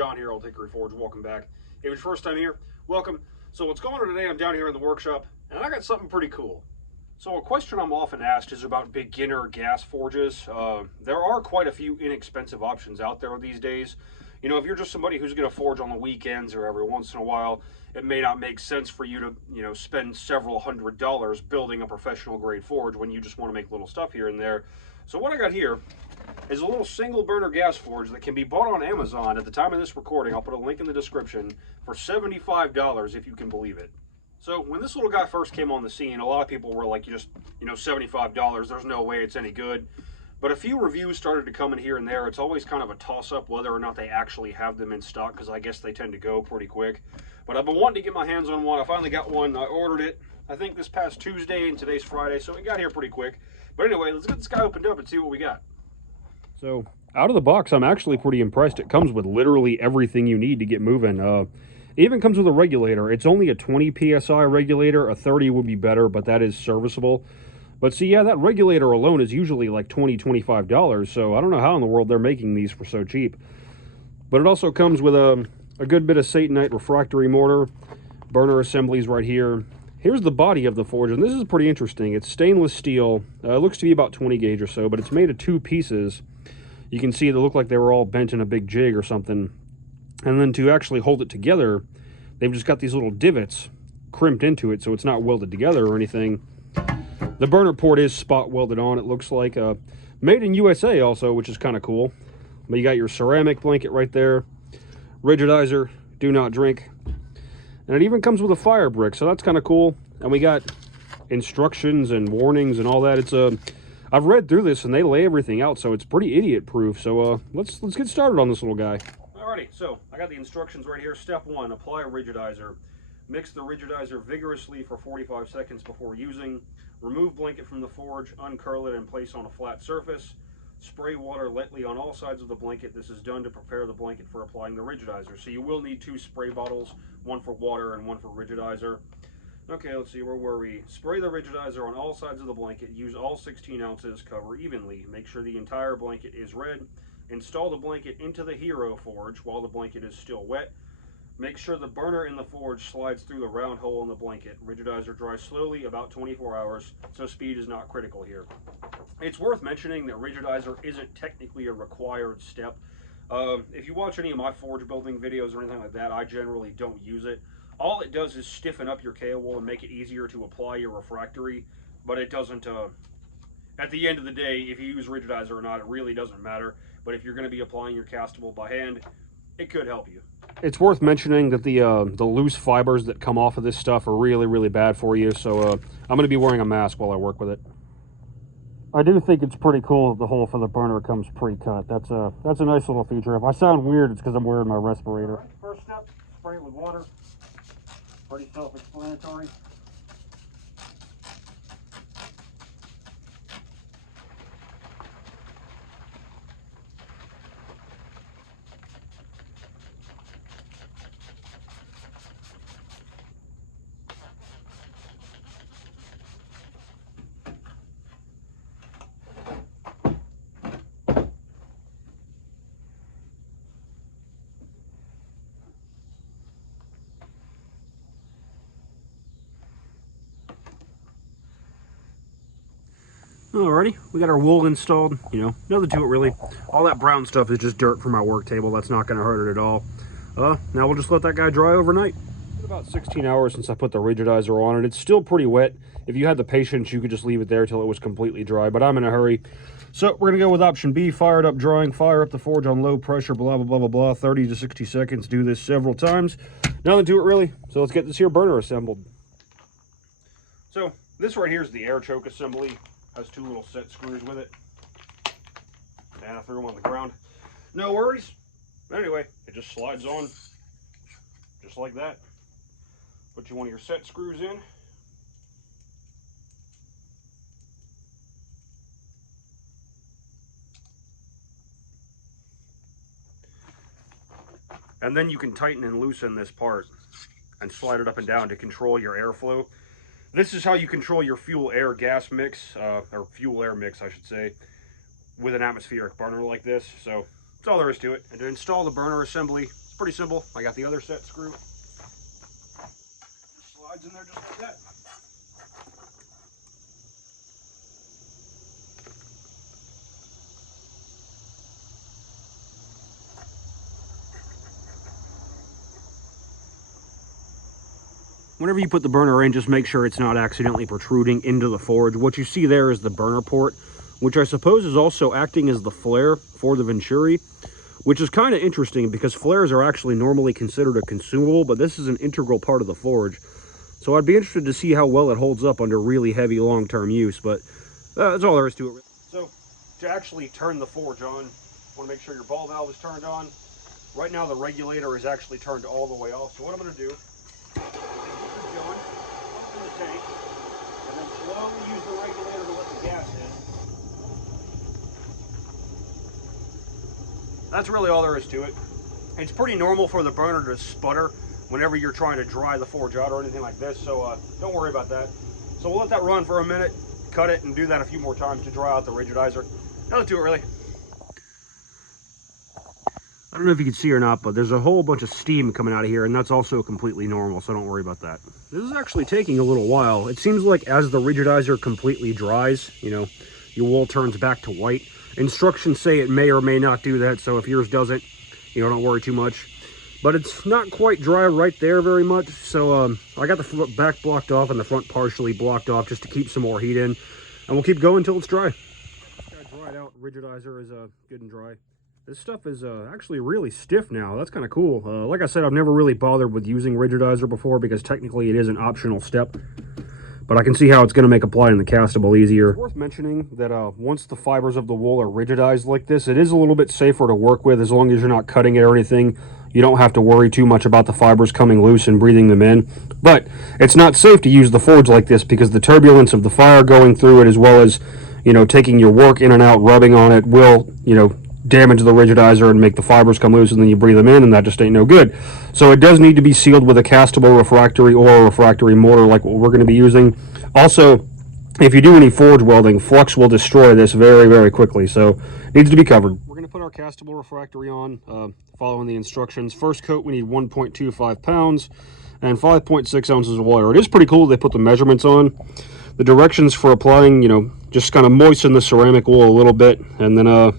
John here, Old Hickory Forge. Welcome back. If it's your first time here, welcome. So what's going on today, I'm down here in the workshop, and I got something pretty cool. So a question I'm often asked is about beginner gas forges. There are quite a few inexpensive options out there these days. You know, if you're just somebody who's going to forge on the weekends or every once in a while, it may not make sense for you to, spend several $100s building a professional grade forge when you just want to make little stuff here and there. So what I got here is a little single burner gas forge that can be bought on Amazon at the time of this recording. I'll put a link in the description for $75 if you can believe it. So when this little guy first came on the scene, a lot of people were like, $75, there's no way it's any good. But a few reviews started to come in here and there. It's always kind of a toss-up whether or not they actually have them in stock, because I guess they tend to go pretty quick. But I've been wanting to get my hands on one. I finally got one. I ordered it, I think this past Tuesday, and today's Friday, so it got here pretty quick. But anyway, let's get this guy opened up and see what we got. So out of the box, I'm actually pretty impressed. It comes with literally everything you need to get moving. It even comes with a regulator. It's only a 20 psi regulator. A 30 would be better, but that is serviceable. But see, yeah, that regulator alone is usually like $20–$25, so I don't know how in the world they're making these for so cheap. But it also comes with a good bit of Satanite refractory mortar, burner assemblies right here. Here's the body of the forge, and this is pretty interesting. It's stainless steel. It looks to be about 20 gauge or so, but it's made of two pieces. You can see they look like they were all bent in a big jig or something. And then to actually hold it together, they've just got these little divots crimped into it, so it's not welded together or anything. The burner port is spot welded on, it looks like. Made in USA also, which is kind of cool. But you got your ceramic blanket right there. Rigidizer, do not drink. And it even comes with a fire brick, so that's kind of cool. And we got instructions and warnings and all that. It's I've read through this and they lay everything out, so it's pretty idiot proof. So let's get started on this little guy. Alrighty, so I got the instructions right here. Step 1, apply a Rigidizer. Mix the Rigidizer vigorously for 45 seconds before using. Remove blanket from the forge, uncurl it, and place on a flat surface. Spray water lightly on all sides of the blanket. This is done to prepare the blanket for applying the Rigidizer. So you will need 2 spray bottles, one for water and one for Rigidizer. Okay, let's see, where were we? Spray the Rigidizer on all sides of the blanket. Use all 16 ounces. Cover evenly. Make sure the entire blanket is red. Install the blanket into the Hero forge while the blanket is still wet. Make sure the burner in the forge slides through the round hole in the blanket. Rigidizer dries slowly, about 24 hours, so speed is not critical here. It's worth mentioning that Rigidizer isn't technically a required step. If you watch any of my forge building videos or anything like that, I generally don't use it. All it does is stiffen up your K-wool and make it easier to apply your refractory, but it doesn't, at the end of the day, if you use Rigidizer or not, it really doesn't matter. But if you're going to be applying your castable by hand, it could help you. It's worth mentioning that the loose fibers that come off of this stuff are really, really bad for you. So I'm going to be wearing a mask while I work with it. I do think it's pretty cool that the hole for the burner comes pre-cut. That's a nice little feature. If I sound weird, it's because I'm wearing my respirator. Right, first step, spray it with water. Pretty self-explanatory. Alrighty, we got our wool installed, nothing to it really. All that brown stuff is just dirt from my work table. That's not going to hurt it at all. Now we'll just let that guy dry overnight. It's been about 16 hours since I put the Rigidizer on it. It's still pretty wet. If you had the patience, you could just leave it there till it was completely dry, but I'm in a hurry. So we're going to go with option B, fire it up drying, fire up the forge on low pressure, blah, blah, blah, blah, blah, 30 to 60 seconds. Do this several times. Nothing to it really. So let's get this here burner assembled. So this right here is the air choke assembly. Has 2 little set screws with it. And I threw them on the ground. No worries. Anyway, it just slides on just like that. Put you one of your set screws in. And then you can tighten and loosen this part and slide it up and down to control your airflow. This is how you control your fuel-air gas mix, or fuel-air mix, I should say, with an atmospheric burner like this. So that's all there is to it. And to install the burner assembly, it's pretty simple. I got the other set screw. Just slides in there just like that. Whenever you put the burner in, just make sure it's not accidentally protruding into the forge. What you see there is the burner port, which I suppose is also acting as the flare for the Venturi, which is kind of interesting because flares are actually normally considered a consumable, but this is an integral part of the forge. So I'd be interested to see how well it holds up under really heavy long-term use, but that's all there is to it. So to actually turn the forge on, you want to make sure your ball valve is turned on. Right now the regulator is actually turned all the way off. So what I'm going to do, going, pump in the tank, and then slowly use the regulator to let the gas in. That's really all there is to it. It's pretty normal for the burner to sputter whenever you're trying to dry the forge out or anything like this, so don't worry about that. So we'll let that run for a minute, cut it, and do that a few more times to dry out the Rigidizer. Nothing to it really. I don't know if you can see or not, but there's a whole bunch of steam coming out of here, and that's also completely normal, so don't worry about that. This is actually taking a little while. It seems like as the Rigidizer completely dries, you know, your wool turns back to white. Instructions say it may or may not do that, so if yours doesn't, you know, don't worry too much. But it's not quite dry right there very much, so I got the back blocked off and the front partially blocked off just to keep some more heat in, and we'll keep going until it's dry. This guy dried out Rigidizer is good and dry. This stuff is actually really stiff now. That's kind of cool. Like I said, I've never really bothered with using Rigidizer before because technically it is an optional step. But I can see how it's going to make applying the castable easier. It's worth mentioning that once the fibers of the wool are rigidized like this, it is a little bit safer to work with as long as you're not cutting it or anything. You don't have to worry too much about the fibers coming loose and breathing them in. But it's not safe to use the forge like this because the turbulence of the fire going through it, as well as, you know, taking your work in and out, rubbing on it, will, you know, damage the Rigidizer and make the fibers come loose, and then you breathe them in, and that just ain't no good. So it does need to be sealed with a castable refractory or a refractory mortar like what we're going to be using. Also, if you do any forge welding, flux will destroy this very, very quickly, so it needs to be covered. We're going to put our castable refractory on, following the instructions. First coat, we need 1.25 pounds and 5.6 ounces of water. It is pretty cool they put the measurements on. The directions for applying, you know, just kind of moisten the ceramic wool a little bit, and then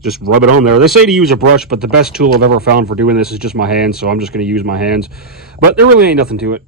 just rub it on there. They say to use a brush, but the best tool I've ever found for doing this is just my hands, so I'm just going to use my hands. But there really ain't nothing to it.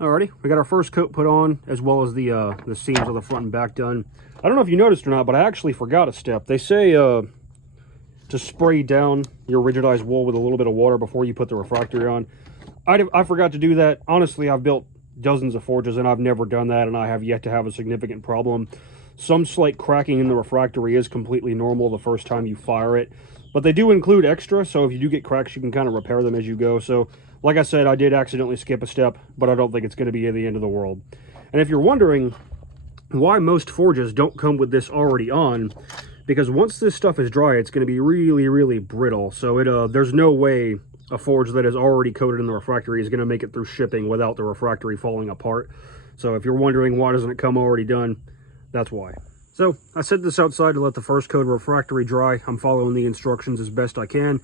Alrighty, we got our first coat put on, as well as the seams of the front and back done. I don't know if you noticed or not, but I actually forgot a step. They say to spray down your rigidized wool with a little bit of water before you put the refractory on. I forgot to do that. Honestly, I've built dozens of forges and I've never done that, and I have yet to have a significant problem. Some slight cracking in the refractory is completely normal the first time you fire it, but they do include extra, so if you do get cracks, you can kind of repair them as you go. So like I said, I did accidentally skip a step, but I don't think it's going to be the end of the world. And if you're wondering why most forges don't come with this already on, because once this stuff is dry, it's going to be really, really brittle. So there's no way a forge that is already coated in the refractory is going to make it through shipping without the refractory falling apart. So if you're wondering why doesn't it come already done, that's why. So I set this outside to let the first coat of refractory dry. I'm following the instructions as best I can.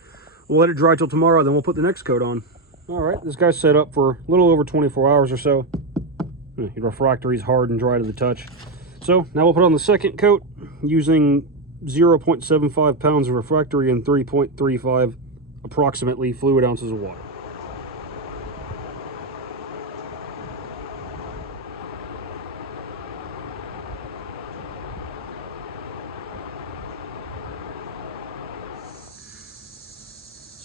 We'll let it dry till tomorrow, then we'll put the next coat on. All right, this guy's set up for a little over 24 hours or so. Your refractory is hard and dry to the touch. So now we'll put on the second coat using 0.75 pounds of refractory and 3.35 approximately fluid ounces of water.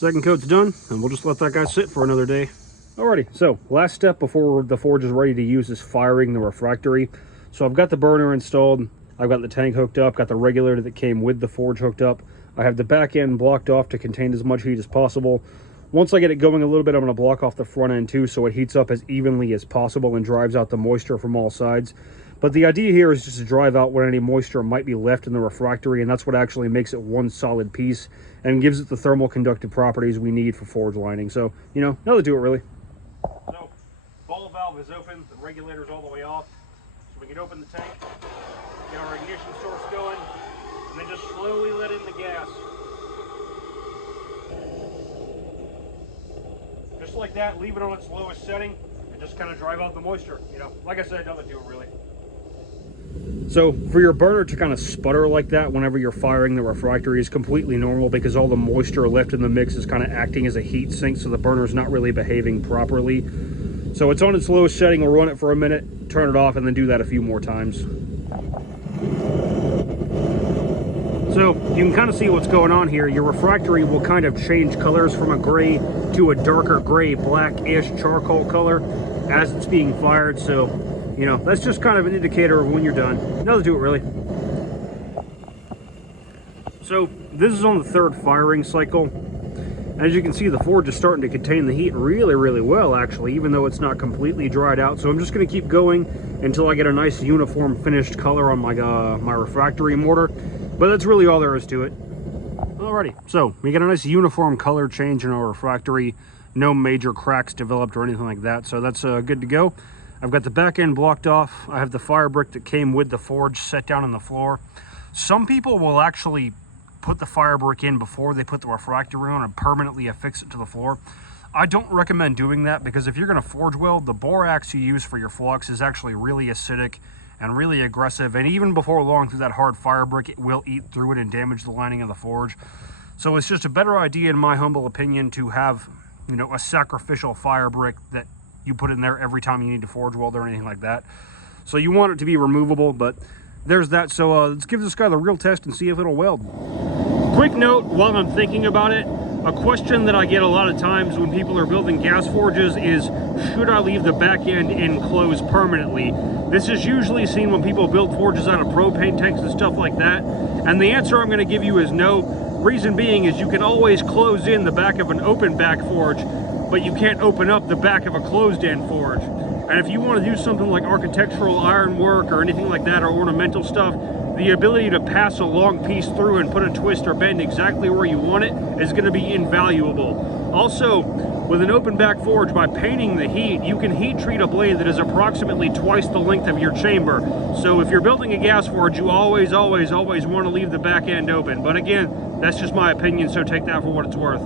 Second coat's done, and we'll just let that guy sit for another day. Alrighty, so last step before the forge is ready to use is firing the refractory. So I've got the burner installed. I've got the tank hooked up, got the regulator that came with the forge hooked up. I have the back end blocked off to contain as much heat as possible. Once I get it going a little bit, I'm going to block off the front end too, so it heats up as evenly as possible and drives out the moisture from all sides. But the idea here is just to drive out what any moisture might be left in the refractory, and that's what actually makes it one solid piece and gives it the thermal conductive properties we need for forge lining. So, you know, that'll do it really. So, ball valve is open, the regulator's all the way off. So we can open the tank, get our ignition source going, and then just slowly let in the gas. Just like that, leave it on its lowest setting, and just kind of drive out the moisture. You know, like I said, that'll do it really. So for your burner to kind of sputter like that whenever you're firing the refractory is completely normal, because all the moisture left in the mix is kind of acting as a heat sink, so the burner's not really behaving properly. So it's on its lowest setting. We'll run it for a minute, turn it off, and then do that a few more times. So you can kind of see what's going on here. Your refractory will kind of change colors from a gray to a darker gray, blackish charcoal color as it's being fired. So, you know, that's just kind of an indicator of when you're done. That'll do it really. So this is on the third firing cycle. As you can see, the forge is starting to contain the heat really, really well, actually, even though it's not completely dried out. So I'm just going to keep going until I get a nice uniform finished color on my my refractory mortar. But that's really all there is to it. Alrighty, so we got a nice uniform color change in our refractory. No major cracks developed or anything like that, so that's good to go. I've got the back end blocked off. I have the fire brick that came with the forge set down on the floor. Some people will actually put the fire brick in before they put the refractory on and permanently affix it to the floor. I don't recommend doing that, because if you're going to forge weld, the borax you use for your flux is actually really acidic and really aggressive, and even before long through that hard fire brick, it will eat through it and damage the lining of the forge. So it's just a better idea, in my humble opinion, to have, you know, a sacrificial fire brick that you put in there every time you need to forge weld or anything like that. So you want it to be removable, but there's that. So let's give this guy the real test and see if it'll weld. Quick note while I'm thinking about it, a question that I get a lot of times when people are building gas forges is, should I leave the back end enclosed permanently? This is usually seen when people build forges out of propane tanks and stuff like that. And the answer I'm going to give you is no. Reason being is you can always close in the back of an open back forge, but you can't open up the back of a closed end forge. And if you want to do something like architectural ironwork or anything like that, or ornamental stuff, the ability to pass a long piece through and put a twist or bend exactly where you want it is going to be invaluable. Also, with an open back forge, by painting the heat, you can heat treat a blade that is approximately twice the length of your chamber. So if you're building a gas forge, you always want to leave the back end open. But again, that's just my opinion, so take that for what it's worth.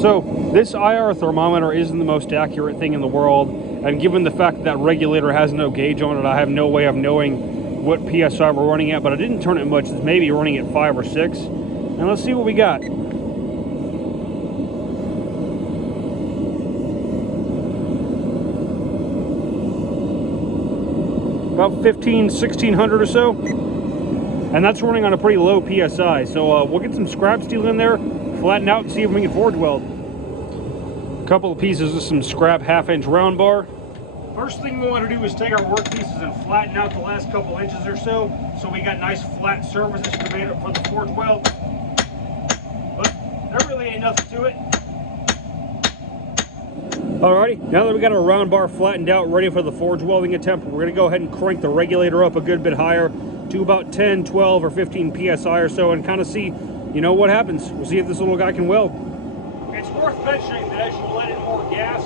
So this IR thermometer isn't the most accurate thing in the world, and given the fact that regulator has no gauge on it, I have no way of knowing what PSI we're running at, but I didn't turn it much. It's maybe running at 5 or 6. And let's see what we got. About 1600 or so. And that's running on a pretty low PSI. So we'll get some scrap steel in there, flatten out, and see if we can forge weld. A couple of pieces of some scrap 1/2-inch round bar. First thing we want to do is take our work pieces and flatten out the last couple inches or so we got nice flat surfaces to made up for the forge weld. But there really ain't nothing to it. Alrighty, now that we got our round bar flattened out, ready for the forge welding attempt, we're going to go ahead and crank the regulator up a good bit higher to about 10, 12, or 15 PSI or so, and kind of see, you know, what happens. We'll see if this little guy can weld. It's worth mentioning that as you let in more gas,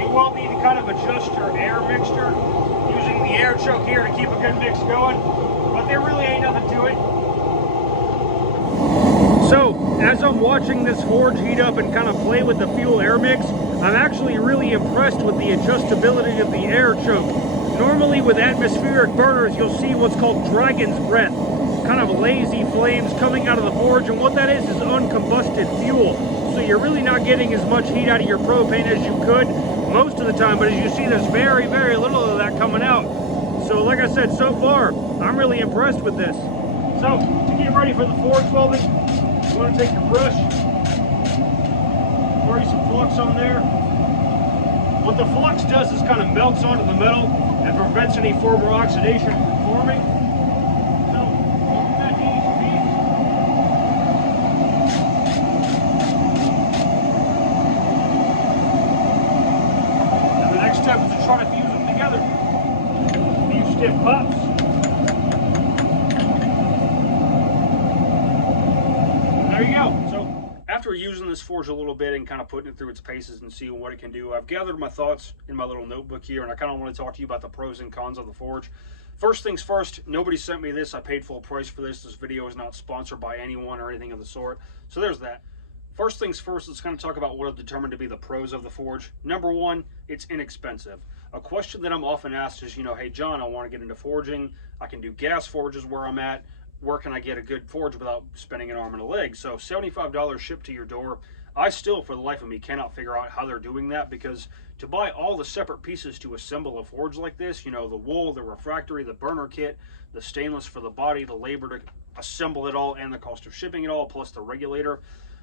you will need to kind of adjust your air mixture using the air choke here to keep a good mix going, but there really ain't nothing to it. So, as I'm watching this forge heat up and kind of play with the fuel air mix, I'm actually really impressed with the adjustability of the air choke. Normally with atmospheric burners, you'll see what's called dragon's breath, kind of lazy flames coming out of the forge, and what that is uncombusted fuel. So you're really not getting as much heat out of your propane as you could most of the time, but as you see, there's very, very little of that coming out. So like I said, so far, I'm really impressed with this. So, to get ready for the forge welding, you want to take your brush, pour you some flux on there, What the flux does is kind of melts onto the metal and prevents any further oxidation from forming. So, welcome back to each piece. And the next step is to try to fuse them together. These stiff pops. And there you go. So, after using this forge a little bit and kind of putting it through its paces and seeing what it can do, I've gathered my thoughts in my little notebook here, and I kind of want to talk to you about the pros and cons of the forge. First things first, nobody sent me this. I paid full price for this. This video is not sponsored by anyone or anything of the sort. So there's that. First things first, let's kind of talk about what I've determined to be the pros of the forge. Number one, it's inexpensive. A question that I'm often asked is, hey, John, I want to get into forging. I can do gas forges where I'm at. Where can I get a good forge without spending an arm and a leg? So $75 shipped to your door. I still, for the life of me, cannot figure out how they're doing that, because to buy all the separate pieces to assemble a forge like this, the wool, the refractory, the burner kit, the stainless for the body, the labor to assemble it all, and the cost of shipping it all, plus the regulator,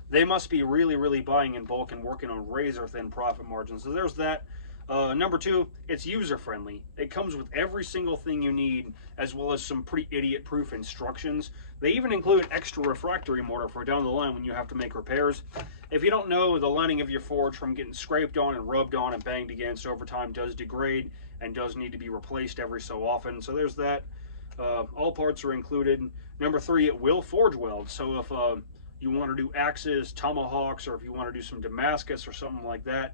they must be really, really buying in bulk and working on razor thin profit margins. So there's that. Number two, it's user-friendly. It comes with every single thing you need, as well as some pretty idiot-proof instructions. They even include extra refractory mortar for down the line when you have to make repairs. If you don't know, the lining of your forge from getting scraped on and rubbed on and banged against over time does degrade and does need to be replaced every so often. So there's that. All parts are included. Number three, it will forge weld. So if you want to do axes, tomahawks, or if you want to do some Damascus or something like that,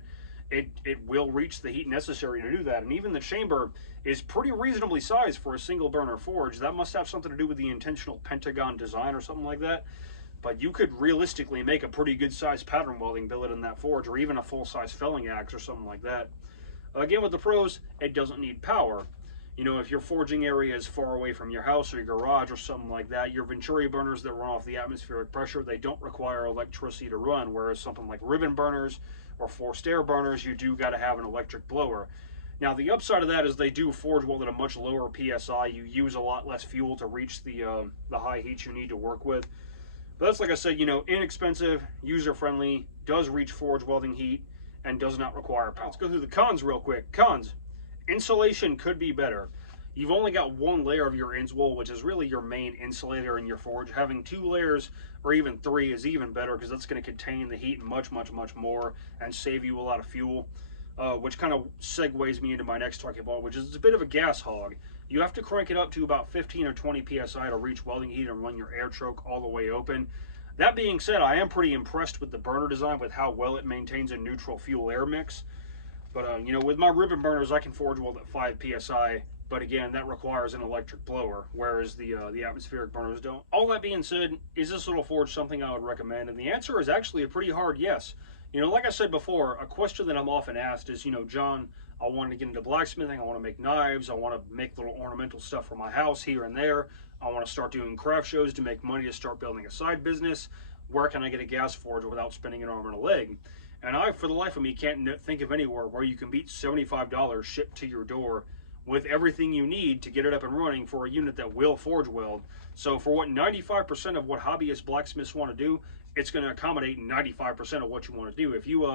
it will reach the heat necessary to do that. And even the chamber is pretty reasonably sized for a single burner forge. That must have something to do with the intentional pentagon design or something like that. But you could realistically make a pretty good sized pattern welding billet in that forge, or even a full size felling axe or something like that. Again, with the pros, it doesn't need power. If your forging area is far away from your house or your garage or something like that, your Venturi burners that run off the atmospheric pressure, they don't require electricity to run, whereas something like ribbon burners or forced air burners, you do got to have an electric blower. Now, the upside of that is they do forge weld at a much lower PSI. You use a lot less fuel to reach the high heat you need to work with. But that's, like I said, inexpensive, user-friendly, does reach forge welding heat, and does not require power. Let's go through the cons real quick. Cons. Insulation could be better. You've only got one layer of your ends wool, which is really your main insulator in your forge. Having two layers or even three is even better, because that's going to contain the heat much, much, much more and save you a lot of fuel, which kind of segues me into my next talking point, which is it's a bit of a gas hog. You have to crank it up to about 15 or 20 PSI to reach welding heat and run your air choke all the way open. That being said, I am pretty impressed with the burner design, with how well it maintains a neutral fuel air mix. But, with my ribbon burners, I can forge weld at 5 PSI, but again, that requires an electric blower, whereas the atmospheric burners don't. All that being said, is this little forge something I would recommend? And the answer is actually a pretty hard yes. Like I said before, a question that I'm often asked is, John, I want to get into blacksmithing, I want to make knives, I want to make little ornamental stuff for my house here and there, I want to start doing craft shows to make money to start building a side business. Where can I get a gas forge without spending an arm and a leg? And I, for the life of me, can't think of anywhere where you can beat $75 shipped to your door with everything you need to get it up and running for a unit that will forge weld. So for what 95% of what hobbyist blacksmiths want to do, it's going to accommodate 95% of what you want to do. If you,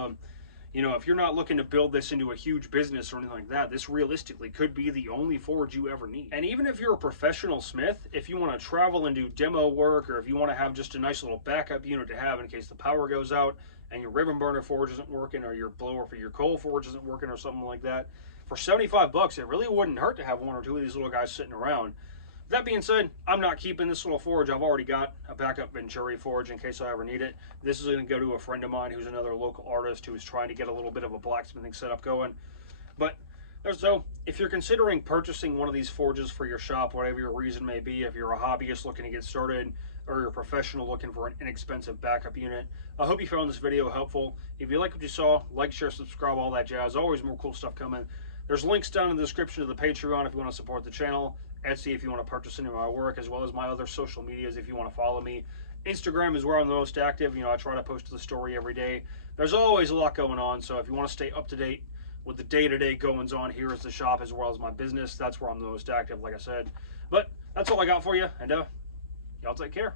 if you're not looking to build this into a huge business or anything like that, this realistically could be the only forge you ever need. And even if you're a professional smith, if you want to travel and do demo work, or if you want to have just a nice little backup unit to have in case the power goes out and your ribbon burner forge isn't working, or your blower for your coal forge isn't working, or something like that, for 75 bucks, it really wouldn't hurt to have one or two of these little guys sitting around. That being said, I'm not keeping this little forge. I've already got a backup Venturi forge in case I ever need it. This is going to go to a friend of mine who's another local artist who is trying to get a little bit of a blacksmithing setup going. But so if you're considering purchasing one of these forges for your shop, whatever your reason may be, if you're a hobbyist looking to get started, or you're a professional looking for an inexpensive backup unit, I hope you found this video helpful. If you like what you saw, like, share, subscribe, all that jazz. Always more cool stuff coming. There's links down in the description of the Patreon if you want to support the channel, Etsy if you want to purchase any of my work, as well as my other social medias if you want to follow me. Instagram is where I'm the most active. I try to post the story every day. There's always a lot going on, so if you want to stay up to date with the day-to-day goings on here at the shop as well as my business, that's where I'm the most active, like I said. But that's all I got for you, and y'all take care.